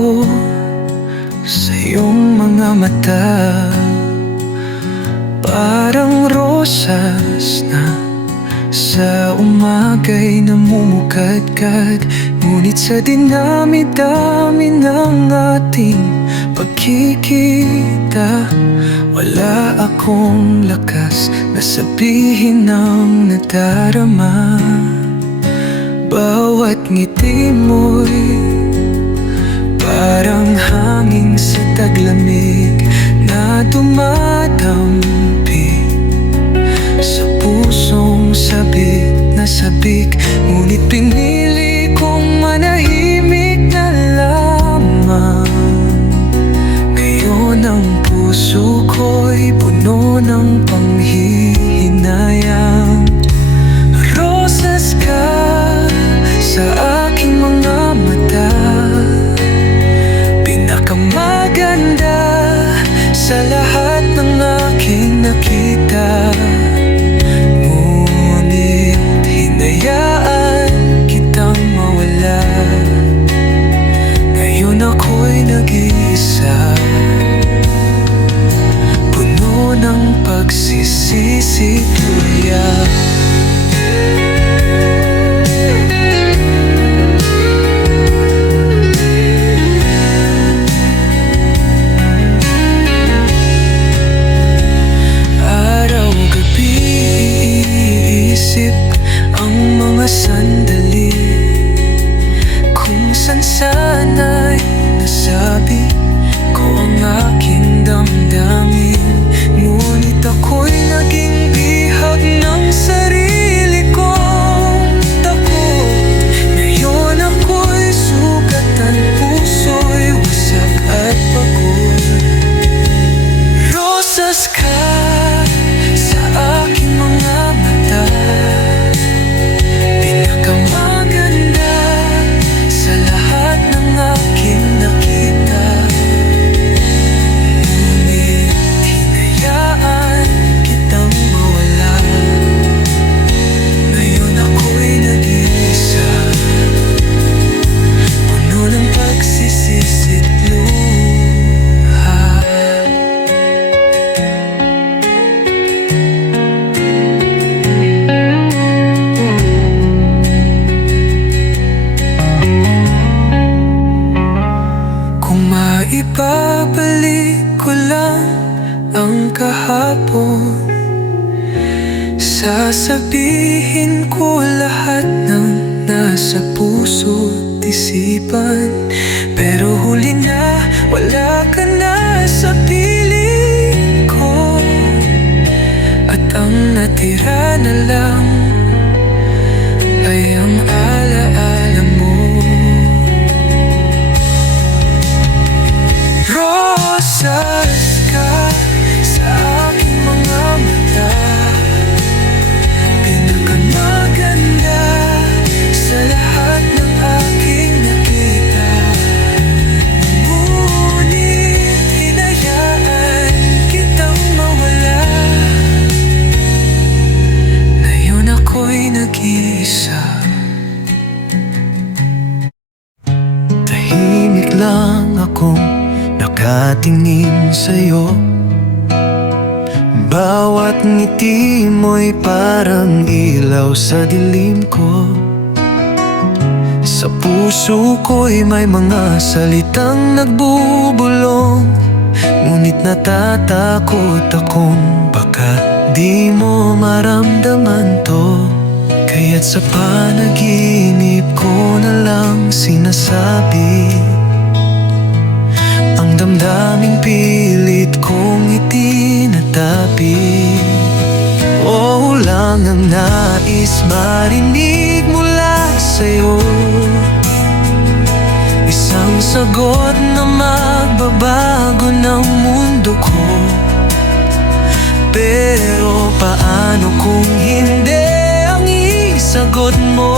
ko sa iyong mga mata. Parang rosas na sa umaga'y namumukadkad, ngunit sa dinami-dami ng ating pagkikita, wala akong lakas na sabihin ang nadarama. Bawat ngiti mo'y parang hangin sa taglamig na dumadampi sa pusong sabik na sabik. Ngunit pinili kong manahimik na lamang. Ngayon ang puso ko'y puno ng panghihinayang. Rosas ka sa aking mga mata, pinakamaganda sa lahat ng aking nakita. Ngunit hinayaan kitang mawala. Ngayon ako'y nag-iisa, puno ng pagsisisi tuya. Ang mga sandali kung san sana'y nasabi ko ang aking damdamin. Ngunit ako'y naging bihag ng sarili kong takot. Ngayon ako'y sugatan, puso'y wasak at pagod. Rosas ka sa aking mga mata, pinakamaganda sa lahat ng aking nakita. Ngunit hinayaan kitang mawala. Ngayon ako'y nag-iisa, puno ng pagsisisi't luha. Kung maibabalik ko lang ang kahapon, sasabihin ko lahat ng nasa puso't isipan. Pero huli na, wala ka na sa piling ko, at ang natira na lang ay ang alaala mo. Rosas ka sa aking mga mata, pinakamaganda sa lahat ng aking nakita. Ngunit hinayaan kitang mawala. Ngayon ako'y nag-iisa, tahimik lang akong nakatingin sa'yo. Bawat ngiti mo'y parang ilaw sa dilim ko. Sa puso ko'y may mga salitang nagbubulong, ngunit natatakot akong baka di mo maramdaman to. Kaya't sa panaginip ko na lang sinasabi ang damdaming pilit kong itinatabi. Oo lang ang nais marinig mula sa'yo, isang sagot na magbabago ng mundo ko. Pero paano kung hindi ang isagot mo?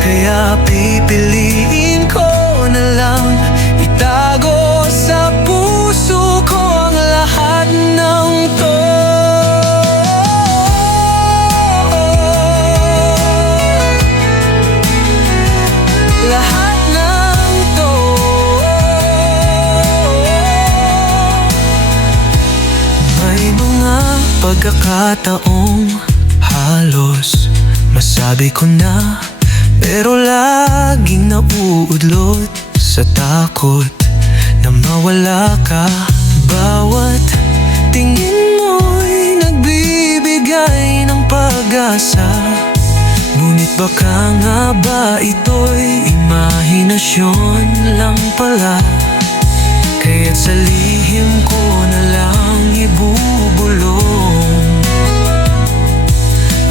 Kaya pipiliin ko na lang itago sa puso ko ang lahat ng to. Lahat ng pagkakataong halos masabi ko na, pero laging nauudlot sa takot na mawala ka. Bawat tingin mo'y nagbibigay ng pag-asa, ngunit baka nga ba ito'y imahinasyon lang pala? Kaya't sa lihim ko na lang ibubulong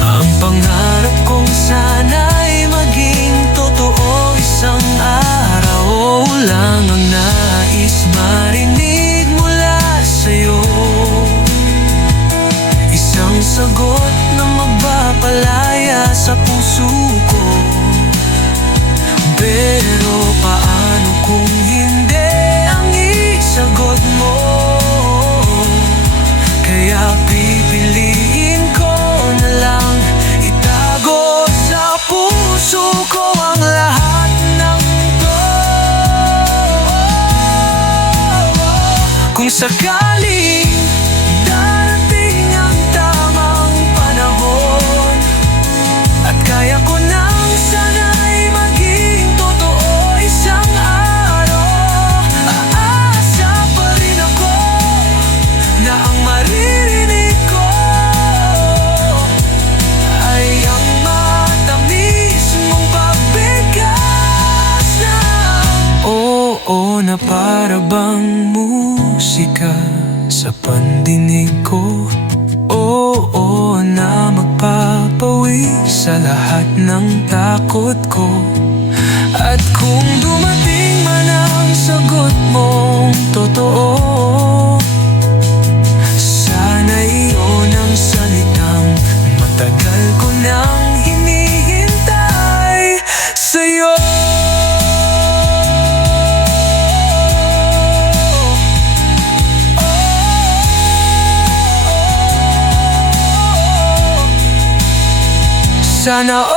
ang pangarap kong sana'y maging totoo isang araw. Lang ang nais marinig mula sa'yo, isang sagot na magpapalaya sa puso ko. Pero paano kung hindi ang isagot mo? Kaya pipiliin ko na lang itago sa puso ko ang lahat ng to. Kung sakaling darating ang tamang panahon at kaya ko nang sana'y maging totoo isang araw, aasa pa rin ako na ang maririnig ko ay ang matamis mong pagbigas na oo na para bang musika sa pandinig ko. Oo na magpapawi sa lahat ng takot ko. At kung dumating man ang sagot mong totoo, sana iyon ang salitang matagal ko nang hinihintay sa'yo. Sana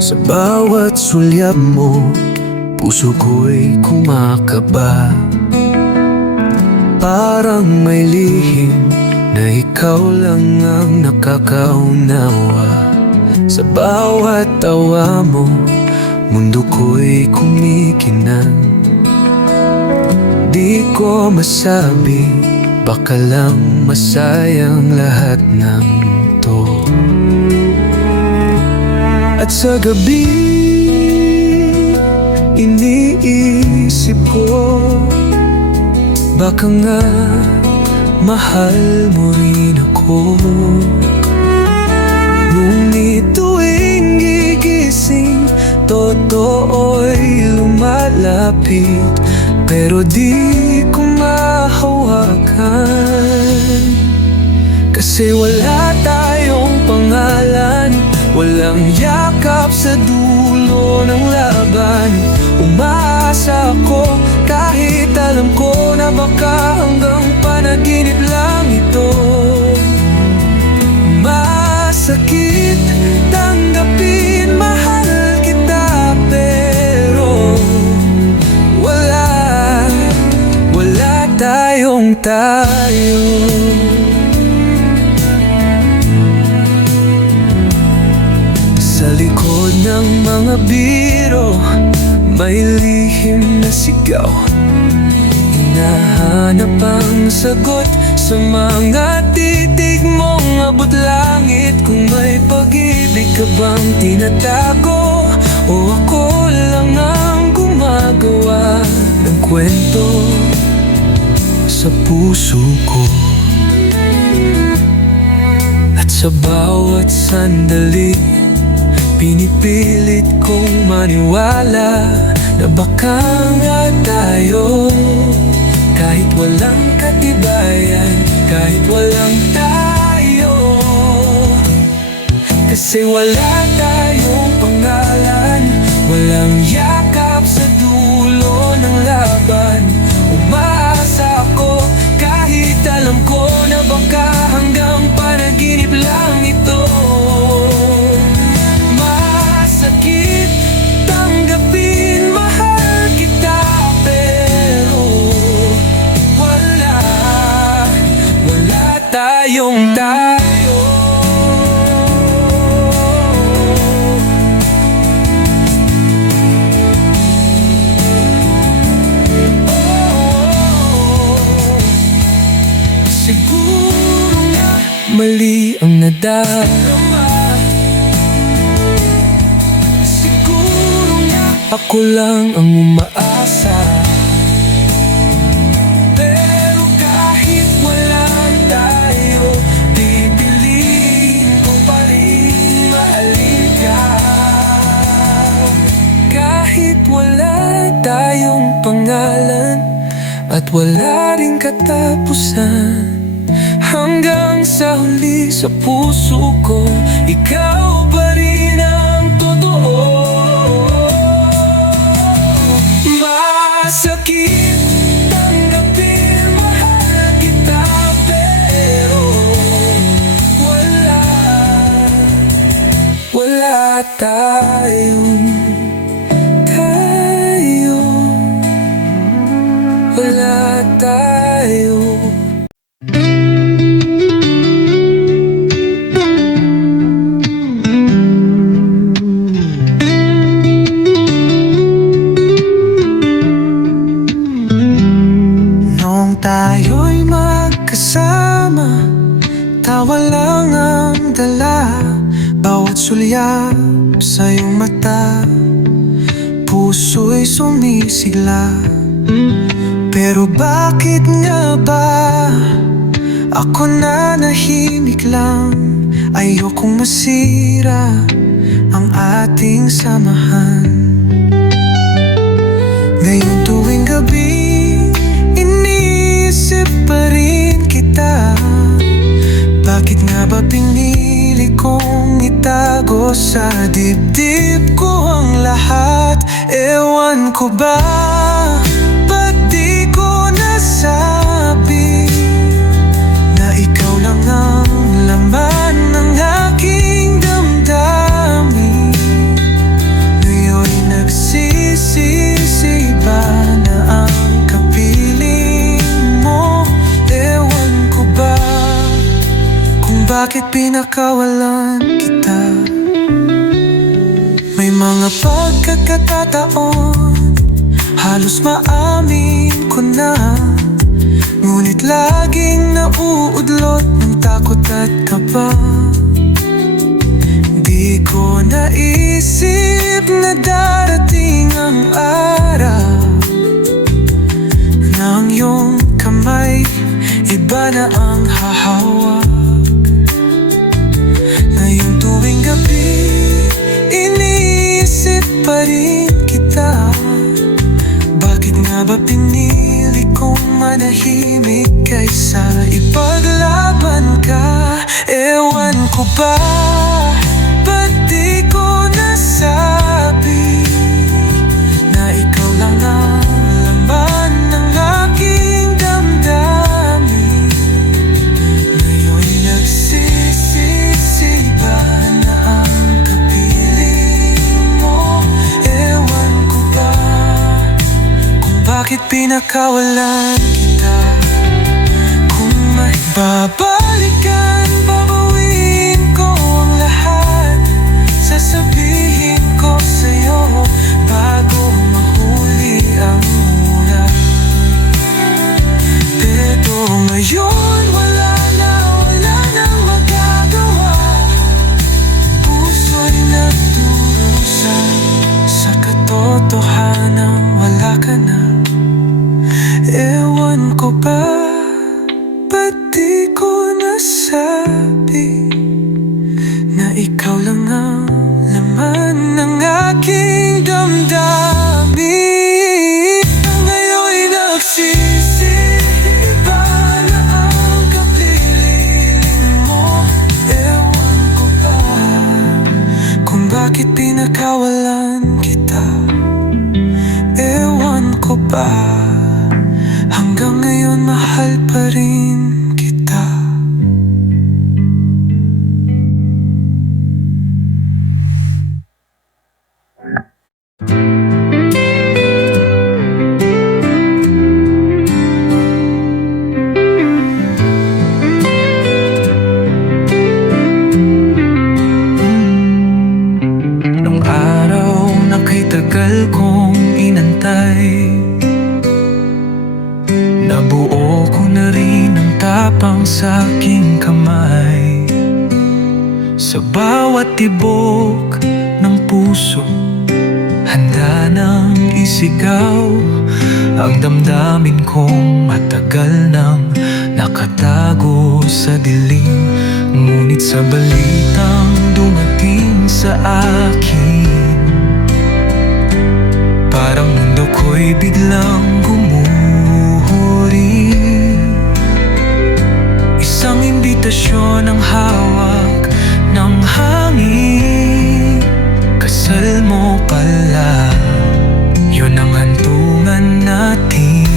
sa bawat sulyap mo, puso ko'y kumakaba. Parang may lihim na ikaw lang ang nakakaunawa. Sa bawat tawa mo, mundo ko'y kumikinang. Di ko masabi, baka lang masayang lahat ng to. At sa gabi, iniisip ko, baka nga mahal mo rin ako. Ngunit tuwing gigising, totoo'y lumalapit, pero di ko mahawakan. Kasi wala tayong pangalan, walang yakap sa dulo ng laban. Umaasa ako kahit alam ko na baka hanggang panaginip lang ito. Masakit tanggapin, mahal kita, pero wala tayong tayo. Sa likod ng mga biro, may lihim na sigaw. Hinahanap ang sagot sa mga titig mong abot langit. Kung may pag-ibig ka bang tinatago, o ako lang ang gumagawa ng kwento sa puso ko. At sa bawat sandali, pinipilit kong maniwala na baka nga tayo, kahit walang katibayan, kahit walang tayo. Kasi wala tayong pangalan, walang yakap sa dulo ng laban. Umaasa ako kahit mali ang nadarama, siguro nga ako lang ang umaasa. Pero kahit wala tayo, pipiliin ko pa rin mahalin ka. Kahit wala tayong pangalan at wala ring katapusan, hanggang sa huli sa puso ko, ikaw pa rin ang totoo. Masakit tanggapin, mahal kita, pero wala wala tayo. Noong tayo'y magkasama, tawa lang ang dala. Bawat sulyap sa iyong mata, puso'y sumisigla. Pero bakit nga ba ako nanahimik lang? Ayokong masira ang ating samahan. Ngayong tuwing gabi, iniisip pa rin kita. Bakit nga ba pinili kong itago sa dibdib ko ang lahat? Ewan ko ba, ba't di ko nasabi na ikaw lang ang laman ng aking damdamin? Ngayon'y nagsisisi ba na ang kapiling mo? Ewan ko ba kung bakit pinakawalan kita. May mga pagkakataon, halos maamin ko na, ngunit laging nauudlot ng takot at kaba. Di ko naisip na darating ang araw ng iyong kamay, iba na ang hahawak. Ngayong tuwing gabi, iniisip pa rin kita. Bakit nga ba pinili kong manahimik kaysa ipaglaban ka? Ewan ko ba, ba't di ko nasabi na ikaw lang ang laman ng aking damdamin? Ngayon'y nagsisisi ba na ang kapiling mo? Ewan ko ba kung bakit pinakawalan kita. Kung may babalikan, babawiin ko ang lahat. Sasabihin ko sa'yo bago mahuli ang ulan. Pero ngayon wala nang magagawa. Puso'y nagdurusa sa katotohanan, wala ka na. Ewan ko ba, ba't di ko nasabi na ikaw lang ang laman ng aking damdamin? Ngayon'y nagsisi, iba na ang kapiling mo. Ewan ko ba kung bakit pinakawalan kita. Ewan ko ba, hanggang ngayon mahal pa rin kita. Nung araw na kay tagal kong inantay, nabuo ko na rin ang tapang sa aking kamay. Sa bawat tibok ng puso, handa nang isigaw ang damdamin kong matagal nang nakatago sa dilim. Ngunit sa balitang dumating sa akin, parang mundo ko'y biglang gumuhuri. Isang imbitasyon ang hawak ng hangin. Kasal mo pala, yun ang hantungan natin.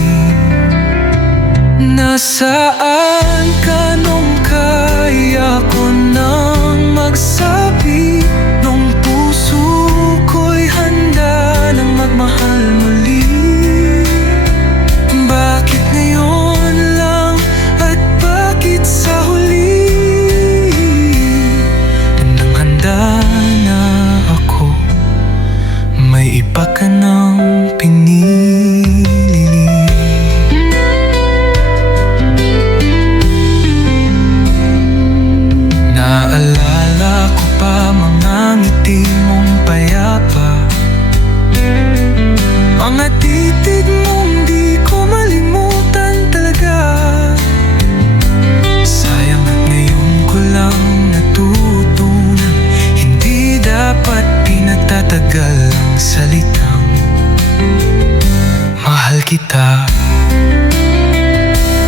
Nasaan ka nung kaya ko nang magsabi, nung puso ko'y handa nang magmahal muli? Bakit ngayon lang at bakit sa huli? Nang handa na ako, may iba ka nang pinili. Naalala ko pa mga ngiti mong payapa, mga titig mong di ko malimutan talaga. Sayang at ngayon ko lang natutunan, hindi dapat pinagtatagal ang salitang mahal kita.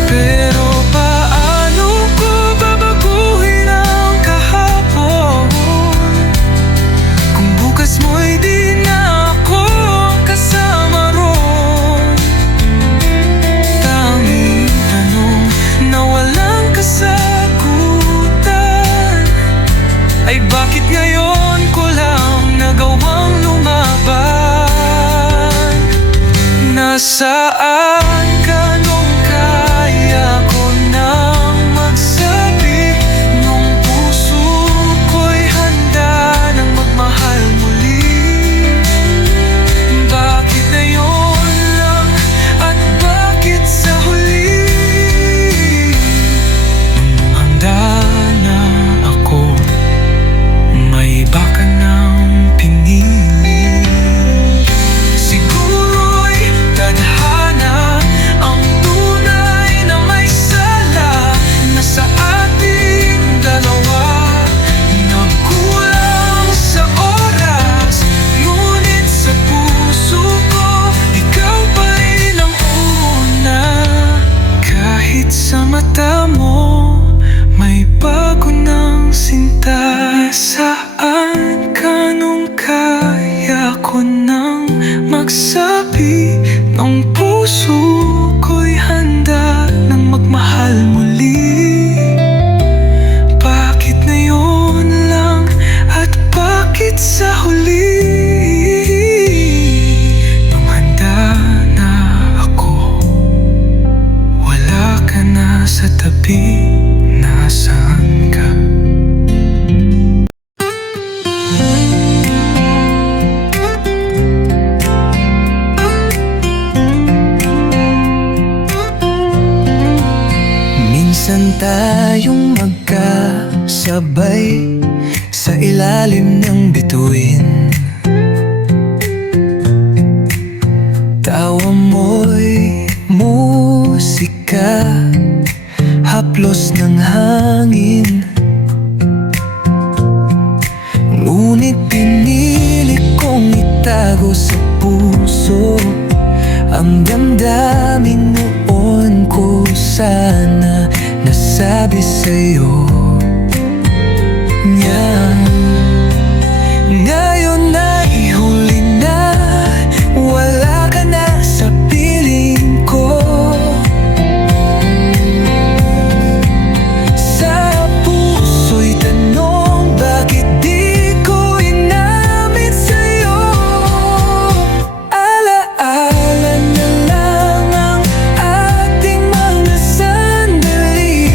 Pero paano ko babaguhin ang kahapon kung bukas mo'y di na ako kasama ron? Tanging tanong na walang kasagutan ay bakit ngayon ko lang nagawang lumaban? Nasaan ka nung kaya ko nang magsabi, nung puso ko'y handa nang magmahal muli? Bakit ngayon lang at bakit sa huli? Nung handa na ako, may iba ka nang pinili. Siguro'y tadhana ang tunay na may sala na sa ating dalawa. Nagkulang sa oras, ngunit sa puso ko ikaw pa rin ang una. Kahit sa mata mo may bago ng sinta. Saan ka nung kaya ko nang magsabi, nung puso ko'y handa nang magmahal muli? Bakit ngayon lang at bakit sa huli? Nung handa na ako, wala ka na sa tabi. Nasaan ka? Minsan tayong magkasabay sa ilalim ng bituin. Tawa mo'y musika, haplos ng hangin. Ngunit pinili kong itago sa puso ang damdamin noon ko sana nasabi sa'yo. Ngayon ay huli na, wala ka na sa piling ko. Sa puso'y tanong, bakit di ko inamin sa'yo? Alaala na lang ang ating mga sandali.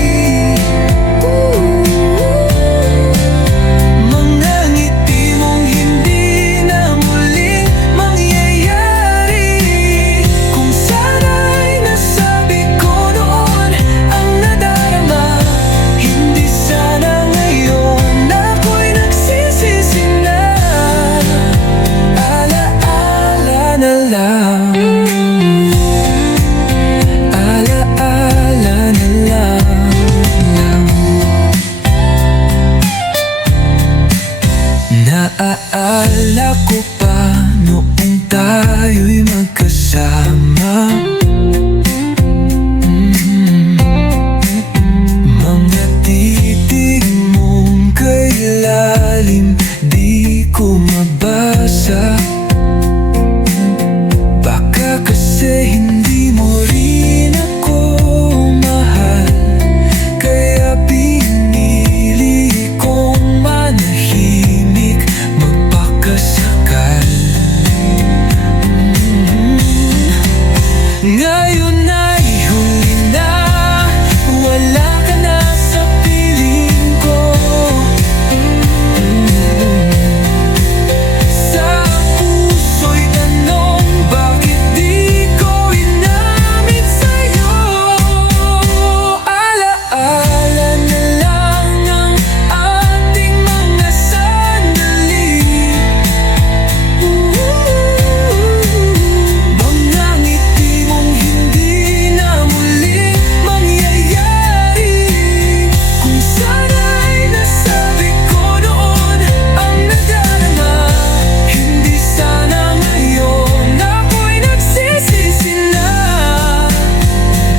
tayo'y magkasama. Mga titig mong kay lalim, di ko mabasa. Baka kasi hindi mo rin ako mahal, kaya pinili kong manahimik, magpakasakal. Ngayon ay huli na, wala ka na sa piling ko. Sa puso'y tanong, bakit di ko inamin sa'yo? Alaala na lang ang ating mga sandali. Mga ngiti mong hindi na muling mangyayari. Kung sana'y nasabi ko noon ang nadarama, hindi sana ngayon ako'y nagsisisi na.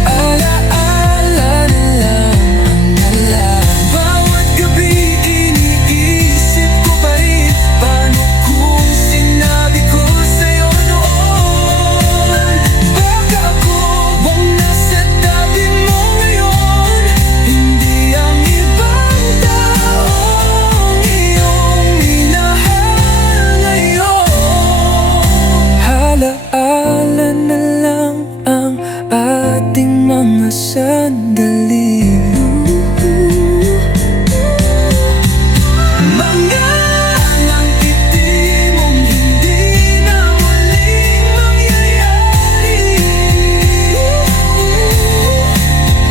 Alaala na lang ang alam. Bawat gabi iniisip ko pa rin, paano kung sinabi ko sa'yo noon? Baka ako bang nasa tabi mo ngayon, hindi ang ibang taong iyong minahal ngayon. Alaala na lang ang ating mga sandali. Mga ngiti mong hindi na muling mangyayari.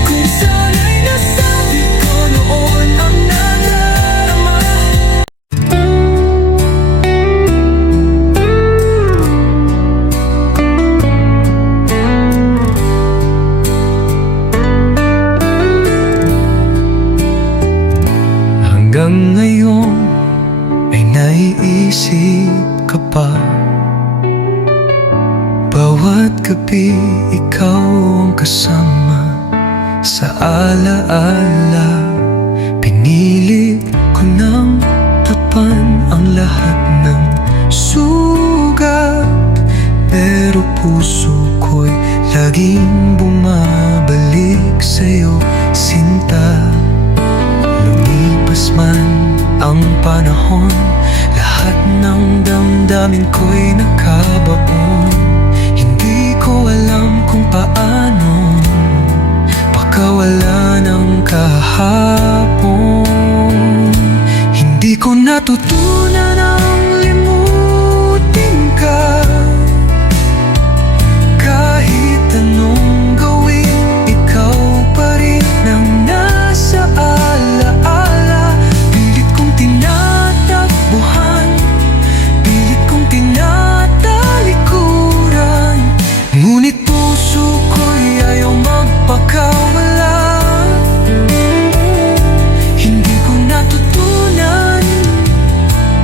Kung sana'y nasabi ko noon ang nadarama. Hanggang ngayon ay naiisip ka pa. Bawat gabi ikaw ang kasama sa alaala. Pinilit ko nang tapan ang lahat ng sugat, pero puso ko'y laging bumabalik sa'yo, sinta. Lumipas man ang panahon, lahat ng damdamin ko'y nakabaon. Hindi ko alam kung paano pakawala ng kahapon. Hindi ko natutunan ang limutin ka. Kahit anong gawin, ikaw pa rin ang nasa alaala. Pilit kong tinatakbuhan, pilit kong tinatalikuran, ngunit puso ko'y ayaw magpakawala. Hindi ko natutunan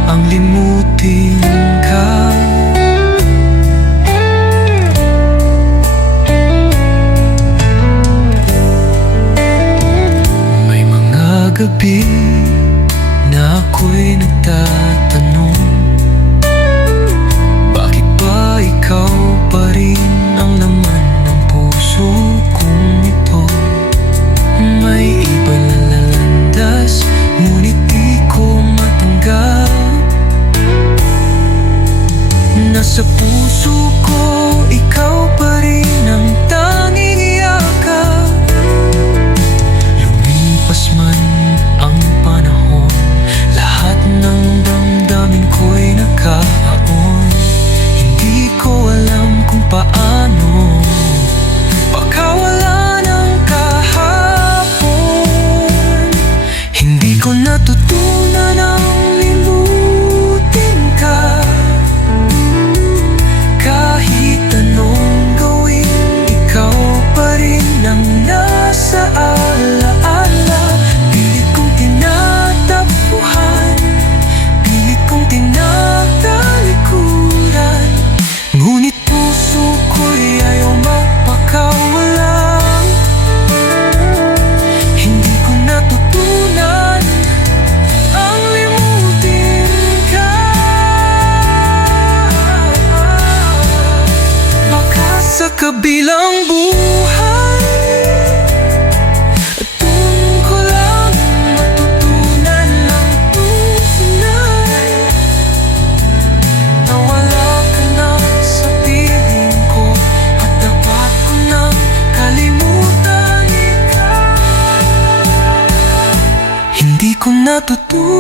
ang limutin ka. May mga gabi na ako'y nagtatanong, bakit ba ikaw pa rin ang laman ng puso kong ito? May iba na lalandas, ngunit di ko matanggap. Nasa puso ko, ikaw pa rin ang tanging yakap. Lumipas man ang panahon, lahat ng damdamin ko'y nakahaon. Hindi ko alam kung paano pakawala ng kahapon. Hindi ko natutunan ang limutin ka. Kahit anong gawin, sa kabilang buhay. At doon ko lang matutunan ng tunay na wala ka na sa piling ko, at dapat ko nang kalimutan ikaw. Hindi ko natutunan